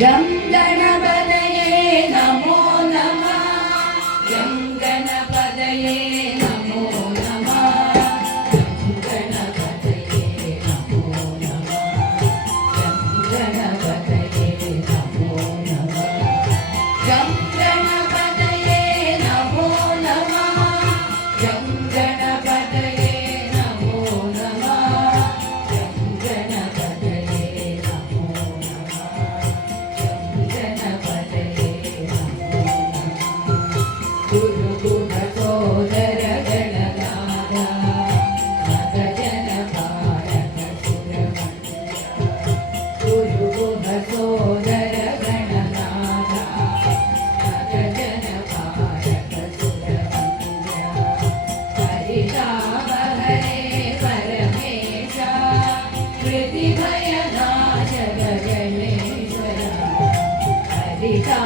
ಗಂ ಗಣಪತಯೇ ನಮೋ ನಮಃ ಗಂ ಗಣಪತಯೇ ನಮೋ ನಮಃ ಗಂ ಗಣಪತಯೇ ನಮೋ ನಮಃ ಗಂ ಗಣಪತಯೇ ನಮೋ ನಮಃ ಗಂ ಗಣಪತಯೇ ನಮೋ ನಮಃ ಗಂ ಗಣಪತಯೇ ನಮೋ ನಮಃ ಗಂ ಗಣಪತಯೇ ನಮೋ ಗುರು ಸೋದರ ಗಣನಾಥ ಮಗ ಜನ ಭಾರತ ಸುರಮಂದಿರ ಗುರು ಸೋದರ ಗಣನಾಥ ಮಗ ಜನ ಭಾರತ ಸುರಮಂದಿರ ಹರಿತಾವ ಹರೇ ಪರಮೇಶ ಕೃತಿ ಭಯ ನಾಶಕ ಗಣೇಶ್ವರ ಹರಿತಾ